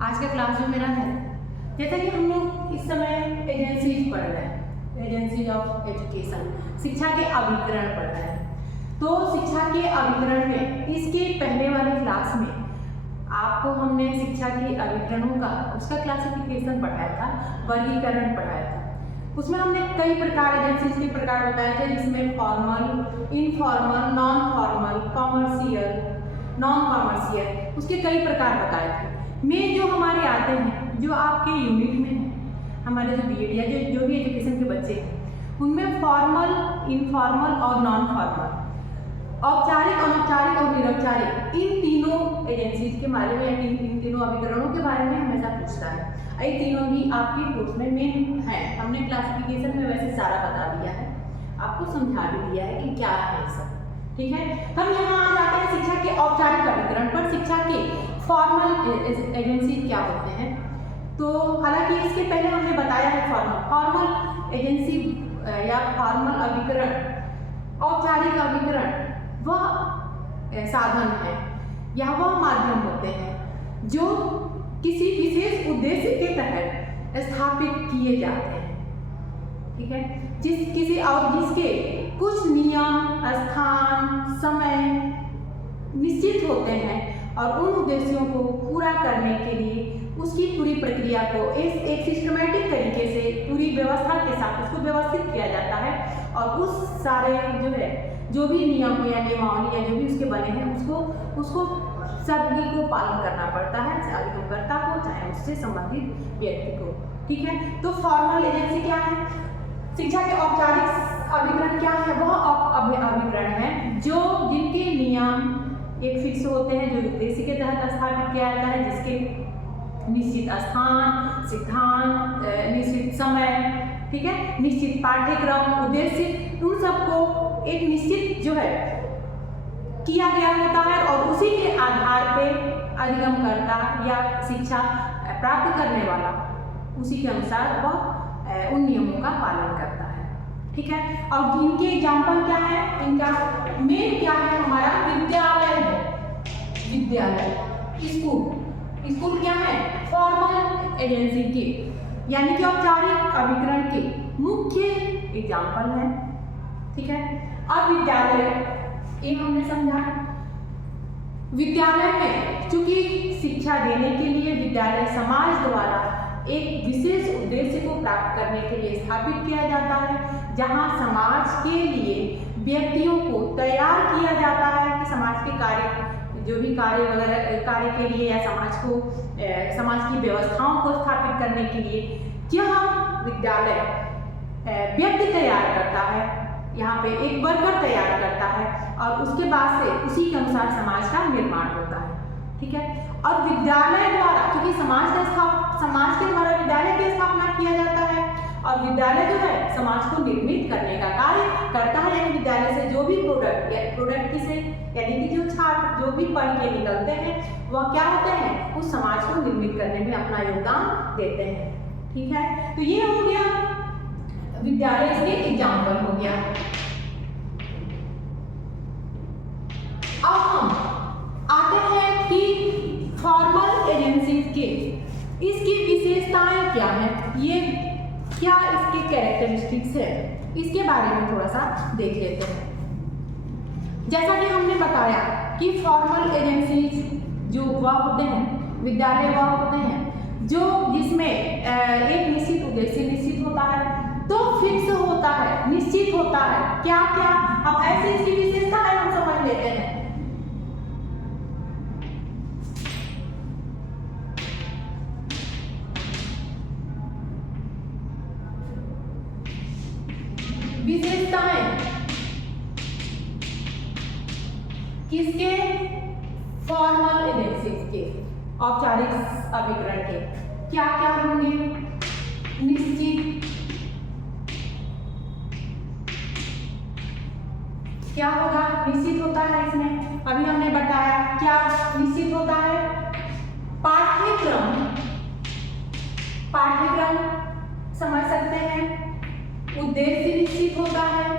आज का क्लास जो मेरा है, जैसा कि हम लोग इस समय एजेंसीज पढ़ रहे हैं, एजेंसीज ऑफ एजुकेशन, शिक्षा के अभिकरण पढ़ रहे हैं। तो शिक्षा के अभिकरण में इसके पहले वाली क्लास में आपको हमने शिक्षा के अभिकरणों का उसका क्लासिफिकेशन पढ़ाया था, वर्गीकरण पढ़ाया था। उसमें हमने कई प्रकार एजेंसीज के प्रकार बताए थे, जिसमें formal, informal, non formal, commercial, non commercial, उसके कई प्रकार बताए थे। में जो हमारे आते हैं, जो आपके यूनिट में हैं, हमारे जो बीएड या जो भी एजुकेशन के बच्चे हैं, उनमें फॉर्मल, इनफॉर्मल और नॉन फॉर्मल, औपचारिक, अनौपचारिक और निरौपचारिक, इन तीनों एजेंसीज के बारे में, इन तीनों अभिकरणों के बारे में हमेशा पूछता है। ये तीनों ही आपके कोर्स में मेन है। हमने क्लासिफिकेशन में वैसे सारा बता दिया है, आपको समझा भी दिया है कि क्या है सब, ठीक है। हम यहाँ आ जाते हैं शिक्षा के औपचारिक अभिकरण पर। शिक्षा के फॉर्मल एजेंसी क्या होते हैं, तो हालांकि इसके पहले हमने बताया है फॉर्मल एजेंसी या फॉर्मल अभिकरण, औपचारिक अभिकरण वह साधन है या वह माध्यम होते हैं जो किसी विशेष उद्देश्य के तहत स्थापित किए जाते हैं, ठीक है। जिसके कुछ नियम, स्थान, समय निश्चित होते हैं और उन उद्देश्यों को पूरा करने के लिए उसकी पूरी प्रक्रिया को एक सिस्टमैटिक तरीके से पूरी व्यवस्था के साथ उसको व्यवस्थित किया जाता है और उस सारे जो भी नियम या नियमावली या जो भी उसके बने हैं उसको सभी को पालन करना पड़ता है, चाहे अधिगमकर्ता को, चाहे उससे संबंधित व्यक्ति को, ठीक है। तो फॉर्मल एजेंसी क्या है? शिक्षा के औपचारिक अभिकरण क्या है? वह अभिकरण है जो जिनके नियम एक फिक्स होते हैं, जो उद्देश्य के तहत स्थापित किया जाता है, जिसके निश्चित स्थान, सिद्धांत, निश्चित समय, ठीक है, निश्चित पाठ्यक्रम, उद्देश्य, उन सबको एक निश्चित किया गया होता है और उसी के आधार पे अधिगमकर्ता या शिक्षा प्राप्त करने वाला उसी के अनुसार वह उन नियमों का पालन करता है, ठीक है। और इनके एग्जाम्पल क्या है? इनका मेन क्या है? हमारा विद्यालय है, विद्यालय, स्कूल क्या है? फॉर्मल एजेंसी के यानी कि औपचारिक अभिकरण के मुख्य एग्जाम्पल है, ठीक है। अब विद्यालय ये हमने समझा। विद्यालय में चूंकि शिक्षा देने के लिए विद्यालय समाज द्वारा एक विशेष उद्देश्य को प्राप्त करने के लिए स्थापित किया जाता है, जहां समाज के लिए व्यक्तियों को तैयार किया जाता है कि समाज के कार्य, जो भी कार्य के लिए या समाज की व्यवस्थाओं को स्थापित करने के लिए यह विद्यालय व्यक्ति तैयार करता है, यहाँ पे एक वर्कर तैयार करता है और उसके बाद से उसी के अनुसार समाज का निर्माण होता है, ठीक है। और विद्यालय द्वारा, क्योंकि समाज के द्वारा विद्यालय की स्थापना किया जाता है और विद्यालय जो है समाज को निर्मित करने का कार्य करता है, यानी विद्यालय से जो भी प्रोडक्ट किसे यानी कि जो छात्र जो भी पढ़ के निकलते हैं वह क्या होते हैं? उस समाज को निर्मित करने में अपना योगदान देते हैं, ठीक है। तो ये हो गया विद्यालय, इसके एग्जाम्पल हो गया। अब हम आते हैं कि फॉर्मल एजेंसीज के इसकी विशेषताएं क्या है, ये क्या इसके कैरेक्टरिस्टिक्स है, इसके बारे में थोड़ा सा देख लेते हैं। जैसा कि हमने बताया कि फॉर्मल एजेंसीज जो वह होते हैं, विद्यालय वह होते हैं जो जिसमें एक निश्चित उद्देश्य निश्चित होता है, तो फिक्स होता है, निश्चित होता है। क्या क्या? अब ऐसी इसकी विशेषता है, हम समझ लेते हैं। विशेषताएं किसके? फॉर्मल एजेंसीज के, औपचारिक अभिकरण के। क्या क्या होंगे? निश्चित, क्या होगा? निश्चित होता है इसमें, अभी हमने बताया क्या निश्चित होता है। पाठ्यक्रम समझ सकते हैं, उद्देश्य निश्चित होता है,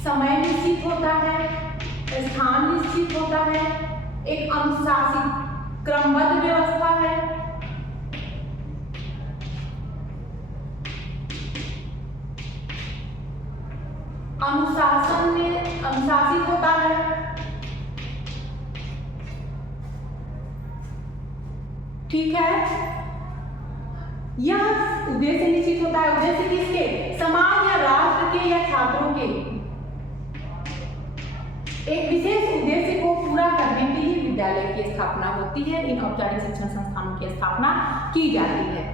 समय निश्चित होता है, स्थान निश्चित होता है, एक अनुशासित क्रमबद्ध व्यवस्था है, अनुशासित होता है, ठीक है। यह उद्देश्य निश्चित होता है। उद्देश्य किसके? समाज या राष्ट्र के या छात्रों के एक विशेष उद्देश्य को पूरा करने के लिए विद्यालय की स्थापना होती है। इन औपचारिक शिक्षण संस्थानों की स्थापना की जाती है।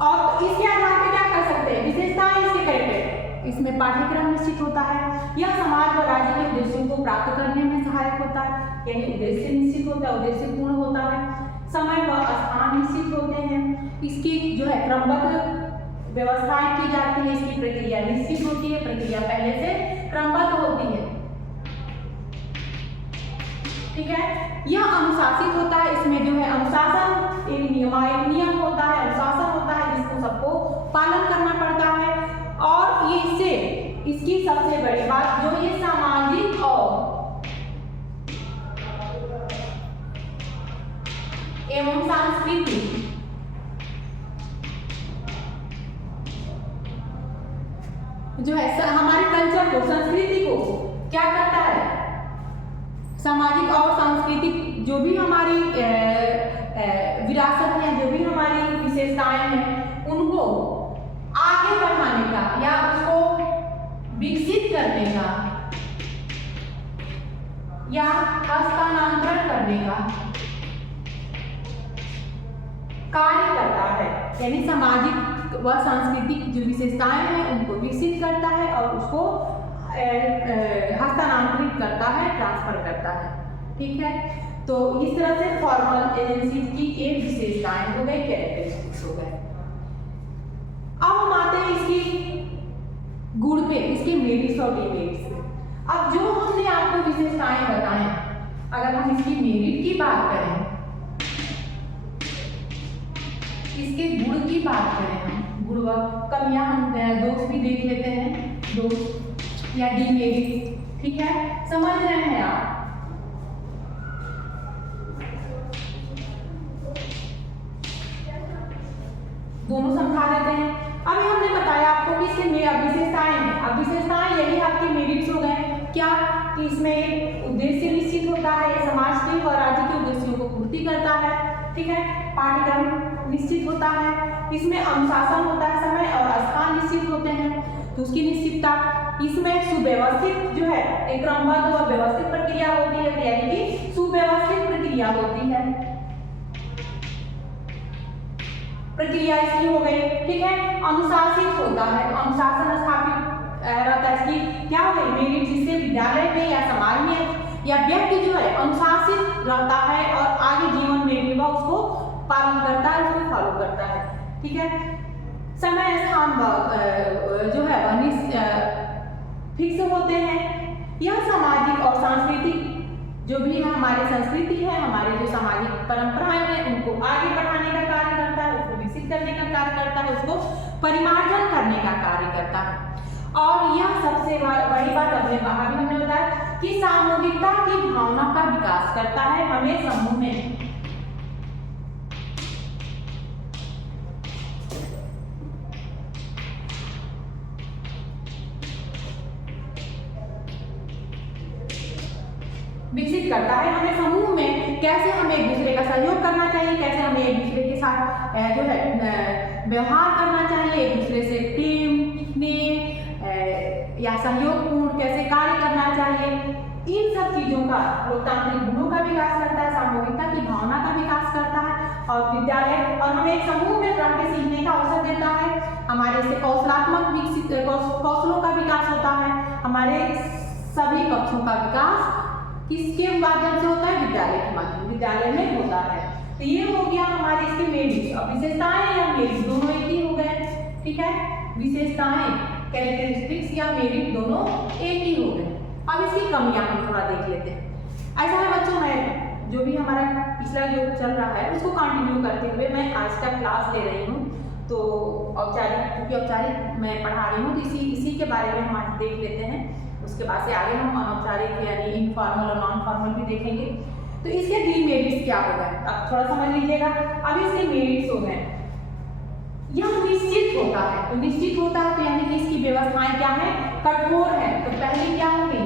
और इसके आधार पर क्या कर सकते हैं? विशेषताएं इसके कैरेक्टर, इसमें पाठ्यक्रम निश्चित होता है। यह समाज व राज्य के उद्देश्यों को प्राप्त करने में सहायक होता है, यानी उद्देश्य निश्चित होता है, उद्देश्य पूर्ण होता है। समय व स्थान निश्चित होते हैं। इसकी जो है क्रमबद्ध व्यवस्थाएं की जाती है। इसकी प्रक्रिया निश्चित होती है, प्रक्रिया पहले से क्रमबद्ध होती है, ठीक है। यह अनुशासित होता है। इसमें जो है अनुशासन एक नियम होता है, अनुशासन होता है जिसको सबको पालन करना पड़ता है। और ये इससे इसकी सबसे बड़ी बात जो ये सामाजिक और एवं सांस्कृतिक जो है हमारे कल्चर को, संस्कृति को क्या करता है? सामाजिक और सांस्कृतिक जो भी हमारी विरासत है, जो भी हमारी विशेषताएं हैं, उनको आगे बढ़ाने का या उसको विकसित करने का या हस्तांतरण करने का कार्य करता है। यानी सामाजिक व सांस्कृतिक जो विशेषताएं हैं उनको विकसित करता है और उसको हस्तांतरित करता है, ट्रांसफर करता है, ठीक है। तो इस तरह से फॉर्मल एजेंसी की एक विशेषताएं हो गई, कैरेक्टरिस्टिक्स हो गए। अब हम आते हैं इसकी गुण पे, इसके मेरिट्स और डिमेरिट्स पे। अब जो हमने आपको विशेषताएं बताएं, अगर हम इसकी मेरिट की बात करें, इसके गुण की बात करें, हम गुण व कमियां हम दोष भी देख लेते हैं, दोष या डिमेरिट, ठीक है। समझ रहे हैं आप? दोनों समझा देते हैं। अभी हमने बताया आपको कि इसके विशेषताएं हैं। अब विशेषताएं यही आपके मेरिट्स हो गए। क्या कि इसमें एक उद्देश्य निश्चित होता है, ये समाज के और राज्य के उद्देश्यों को पूर्ति करता है, ठीक है। पाठ्यक्रम निश्चित होता है, इसमें अनुशासन होता है, समय और स्थान निश्चित होते हैं, तो उसकी निश्चितता। इसमें सुव्यवस्थित जो है एक क्रमबद्ध और व्यवस्थित प्रक्रिया होती है, यानी कि सुव्यवस्थित प्रक्रिया होती है, प्रक्रिया इसकी हो गई, ठीक है। अनुशासित होता है, अनुशासन स्थापित रहता है। इसकी क्या हो गई मेरिट, जिससे विद्यालय में या समाज में या व्यक्ति जो है अनुशासित रहता है और आगे जीवन में भी वह उसको पालन करता है, उसको फॉलो करता है, ठीक है। समय स्थान जो है वह फिक्स होते हैं। यह सामाजिक और सांस्कृतिक जो भी हमारी संस्कृति है, हमारे जो सामाजिक परंपराएं हैं, उनको आगे बढ़ाने का कार्य करता है, उसको विकसित करने का कार्य करता है, उसको परिमार्जन करने का कार्य करता है। और यह सबसे बड़ी बात हमने बताया कि सामूहिकता की भावना का विकास करता है। हमें समूह में विकसित करता है। हमें समूह में कैसे हमें एक दूसरे का सहयोग करना चाहिए, कैसे हमें एक दूसरे के साथ जो है व्यवहार करना चाहिए, एक दूसरे से टीम में या सहयोगपूर्ण कैसे कार्य करना चाहिए, इन सब चीजों का लोकतांत्रिक गुणों का विकास करता है, सामूहिकता की भावना का विकास करता है। और विद्यालय और हमें एक समूह में रह के सीखने का अवसर देता है। हमारे से कौशलात्मक कौशलों का विकास होता है। हमारे सभी पक्षों का विकास किसके माध्यम से होता है? विद्यालय के माध्यम, विद्यालय में होता है। तो ये हो गया हमारी इसके मेरिट्स। अब विशेषताएं या मेरिट दोनों एक ही हो गए, ठीक है। विशेषताएं कैरेक्टरिस्टिक्स या मेरिट दोनों एक ही हो गए। अब इसकी कमियां हम थोड़ा देख लेते हैं। ऐसा है बच्चों, मैं जो भी हमारा पिछला जो चल रहा है उसको कंटिन्यू करते हुए मैं आज का क्लास ले रही हूँ। तो औपचारिक, क्योंकि औपचारिक मैं पढ़ा रही हूँ तो इसी के बारे में हम आज देख लेते हैं। उसके बाद से आगे हम अनौपचारिक यानी इनफॉर्मल और नॉन फॉर्मल भी देखेंगे। तो इसके डिमेरिट्स क्या हो गए, अब थोड़ा समझ लीजिएगा। अब इसके मेरिट्स हो गए, यह निश्चित होता है, तो निश्चित होता है तो यानी कि इसकी व्यवस्थाएं क्या है, कठोर है। तो पहली क्या होगी,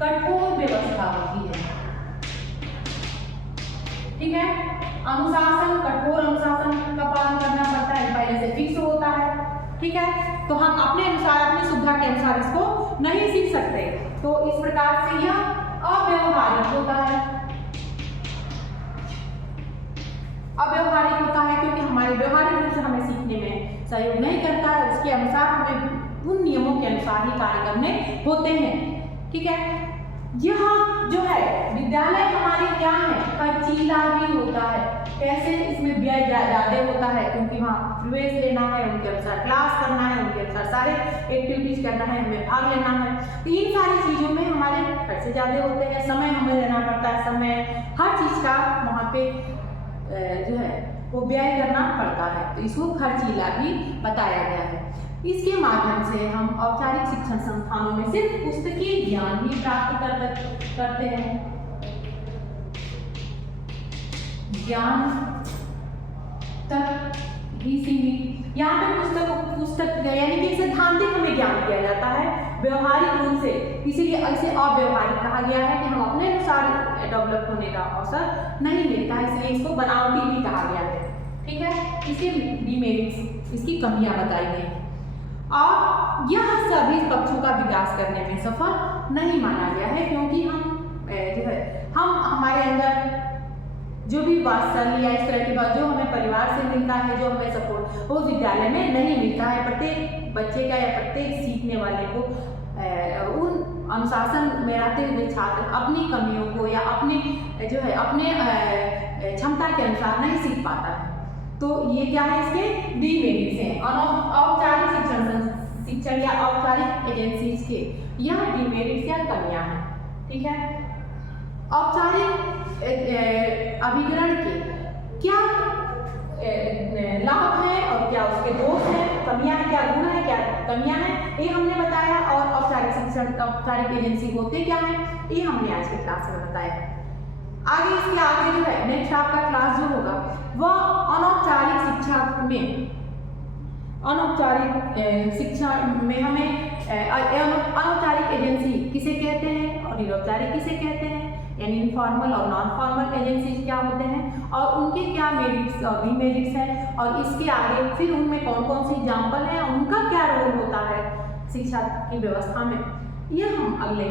कठोर व्यवस्था होती है, ठीक है। अनुशासन, कठोर अनुशासन का पालन करना पड़ता है, पहले से फिक्स होता है, ठीक है। तो हम अपने अनुसार, अपनी सुविधा के अनुसार इसको नहीं सीख सकते। तो इस प्रकार से यह अव्यवहारिक होता है, अव्यवहारिक होता है क्योंकि हमारे व्यवहारिक रूप से हमें सीखने में सहयोग नहीं करता है। उसके अनुसार हमें उन नियमों के अनुसार ही कार्य करने होते हैं, ठीक है। यह जो है विद्यालय हमारे क्या है, खर्चीला भी होता है। कैसे, इसमें व्यय ज्यादा होता है क्योंकि वहाँ प्रवेश लेना है, उनके अनुसार क्लास करना है, उनके अनुसार सारे एक्टिविटीज करना है, हमें भाग लेना है। तो इन सारी चीजों में हमारे खर्चे ज्यादा होते हैं, समय हमें देना पड़ता है, समय हर चीज का वहाँ पे जो है वो व्यय करना पड़ता है। तो इसको खर्चीला भी बताया गया है। इसके माध्यम से हम औपचारिक शिक्षण संस्थानों में सिर्फ पुस्तकीय ज्ञान ही प्राप्त करते हैं, ज्ञान तक ही सीमित। यहाँ पे पुस्तक यानी कि सैद्धांतिक हमें ज्ञान दिया जाता है, व्यवहारिक रूप से, इसीलिए इसे अव्यवहारिक कहा गया है कि हम अपने अनुसार डेवलप होने का अवसर नहीं मिलता है, इसलिए इसको बनावटी भी कहा गया है, ठीक है। इसके डिमेरिट्स, इसकी कमियां बताई गई हैं और यह सभी पक्षों का विकास करने में सफल नहीं माना गया है क्योंकि हम जो है हमारे अंदर जो भी वात्सल्य या इस तरह की बात जो हमें परिवार से मिलता है, जो हमें सपोर्ट वो विद्यालय में नहीं मिलता है। प्रत्येक बच्चे का या प्रत्येक सीखने वाले को उन अनुशासन में रहते हुए छात्र अपनी कमियों को या अपनी जो है अपने क्षमता के अनुसार नहीं सीख पाता है। तो ये क्या है, इसके डिमेरिट्स हैं। औपचारिक शिक्षण या औपचारिक एजेंसीज के यह डिमेरिट्स या कमियां हैं, ठीक है। औपचारिक अभिकरण के क्या लाभ हैं और क्या उसके दोष हैं, कमियां हैं, क्या गुण है, क्या कमियां हैं, ये हमने बताया। और औपचारिक शिक्षण, औपचारिक एजेंसी होते क्या है, ये हमने आज की क्लास में बताया। आगे इसके आगे जो है नेक्स्ट आपका क्लास जो होगा वह अनौपचारिक शिक्षा में, अनौपचारिक शिक्षा में हमें अनौपचारिक एजेंसी किसे कहते हैं और निरौपचारिक किसे कहते हैं, यानी इनफॉर्मल और नॉन फॉर्मल एजेंसी क्या होते हैं और उनके क्या मेरिट्स और डिमेरिट्स हैं, और इसके आगे फिर उनमें कौन कौन सी एग्जाम्पल हैं, उनका क्या रोल होता है शिक्षा की व्यवस्था में, यह हम अगले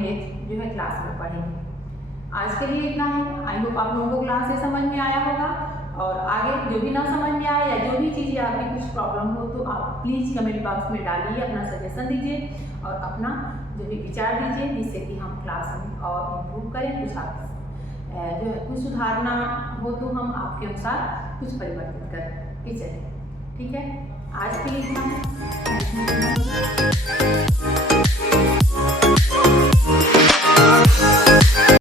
जो है क्लास में पढ़ेंगे। आज के लिए इतना ही। आई होप आप लोगों को क्लास से समझ में आया होगा, और आगे जो भी ना समझ में आए या जो भी चीज़ें आपकी कुछ प्रॉब्लम हो तो आप प्लीज़ कमेंट बॉक्स में डालिए, अपना सजेशन दीजिए और अपना जो भी विचार दीजिए, जिससे कि हम क्लास में और इम्प्रूव करें। कुछ आप जो है कुछ सुधारना हो तो हम आपके अनुसार कुछ परिवर्तित कर के चलें, ठीक है। आज के लिए इतना ही।